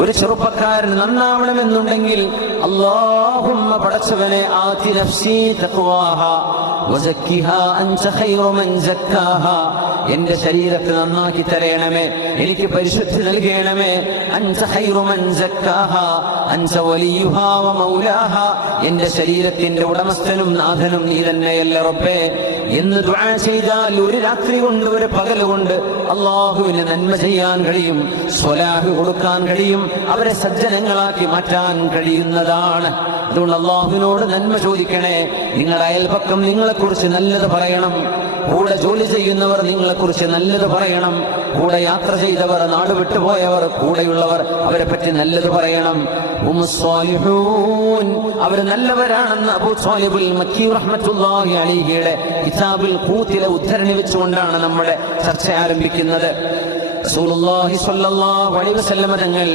ഒരു ചെറുപ്പക്കാരൻ നന്നാവണമെന്നുണ്ടെങ്കിൽ അല്ലാഹുമ്മ പടച്ചവനെ ആതി നഫ്സി തഖ്വാഹാ വസക്കിഹാ അൻത ഖൈറു മൻ സക്കാഹാ, എന്റെ ശരീരത്തെ നന്നാക്കി തരയണമേ, എനിക്ക് പരിശുദ്ധി നൽകണമേ. അൻത ഖൈറു മൻ സക്കാഹാ അൻത വലിയുഹാ വ മൗലാഹാ, എന്റെ ശരീരത്തിന്റെ ഉടമസ്ഥനും നാഥനും നീ തന്നെയല്ല റബ്ബേ എന്ന് ദുആ ചെയ്താൽ ഒരു രാത്രി കൊണ്ട് ഒരു പകൽ കൊണ്ട് അല്ലാഹുവിന് നന്മ ചെയ്യാൻ കഴിയും, സ്വലാഹ് കൊടുക്കാൻ കഴിയും, അവരെ സജ്ജനങ്ങളാക്കി മാറ്റാൻ കഴിയുന്നതാണ്. അതുകൊണ്ട് അല്ലാഹുവിനോട് നന്മ ചോദിക്കണേ. നിങ്ങളുടെ അയൽപക്കം നിങ്ങളെക്കുറിച്ച് നല്ലത് പറയണം, കൂടെ ജോലി ചെയ്യുന്നവർ നിങ്ങളെക്കുറിച്ച് നല്ലത് പറയണം, കൂടെ യാത്ര ചെയ്തവർ, നാട് വിട്ടുപോയവർ, കൂടെയുള്ളവർ അവരെ പറ്റി നല്ലത് പറയണം. അവർ നല്ലവരാണെന്ന് അബൂ ത്വാലിബുൽ മക്കി റഹ്മത്തുള്ളാഹി അലൈഹിയുടെ കിതാബുൽ ഖൂത്തിലെ ഉദ്ധരണി വെച്ചുകൊണ്ടാണ് നമ്മുടെ ചർച്ച ആരംഭിക്കുന്നത്. റസൂലുള്ളാഹി സ്വല്ലല്ലാഹു അലൈഹി വസല്ലം തങ്ങൾ